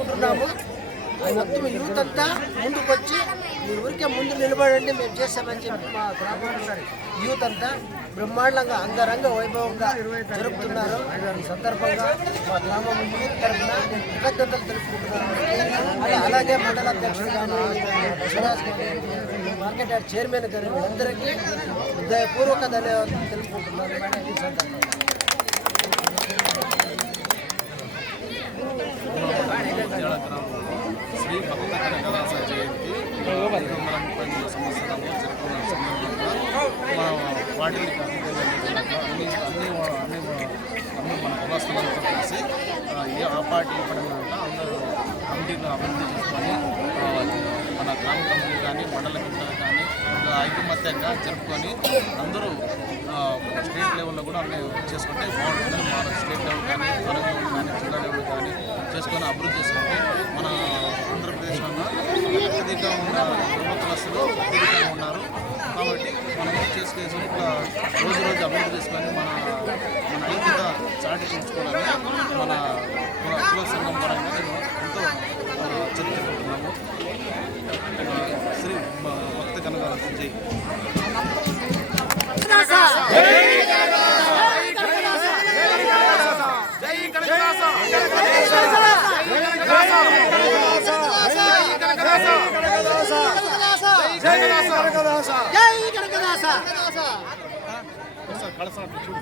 కోరుకుంటున్నాము మొత్తం యూత్ అంతా ముందుకొచ్చి మీ ఊరికే ముందు నిలబడండి మేము చేస్తామని చెప్పి మా గ్రామంలో యూత్ అంతా బ్రహ్మాండంగా అంగరంగ వైభవంగా జరుపుతున్నారు. ఈ సందర్భంగా మా గ్రామం యూత్ తరఫున కృతజ్ఞతలు తెలుపుకుంటున్నాను అలాగే మండల అధ్యక్షుడు బసవరాజ్ మార్కెట్ చైర్మన్ గారు అందరికీ హృదయపూర్వక ధన్యవాదాలు తెలుపుకుంటున్నాను. ఈ సందర్భంగా ముత్యాల గ్రామంలో శ్రీ భక్త కనకదాస జయంతి ఐదు వందల ముప్పై ఎనిమిది సంవత్సరంలో జరుపుకున్న సందర్భంగా మన వాటిని అన్ని అన్ని అన్ని మన కులస్తులంతా కలిసి ఆ, ఏ ఆ పార్టీ పడినంత అందరూ కమిటీలు అభివృద్ధి చేసుకొని మన గ్రామ కమిటీ కానీ మండల కమిటీలు కానీ ఒక ఐకమత్యంగా జరుపుకొని అందరూ స్టేట్ లెవెల్లో కూడా అన్నీ చేసుకుంటే బాగుంటుంది మన స్టేట్ లెవెల్ కానీ తాలూకా కానీ జిల్లా లెవెల్ కానీ చేసుకొని అభివృద్ధి చేసుకుంటే మన ఆంధ్రప్రదేశ్లో అత్యధికంగా ఉన్న యువకులస్తులు అత్యధికంగా ఉన్నారు. కాబట్టి మనం ఏం చేసుకేసి ఇట్లా రోజు రోజు అభివృద్ధి చేసుకొని మన మన ఐక్యత చాటి చూసుకోవడానికి మన కుల సంఘం పరంగా నేను ఎంతో చర్చించుకుంటున్నాము. శ్రీ భ- భక్త కనక జై జై కనకదాస ఒకసారి కళస చూడు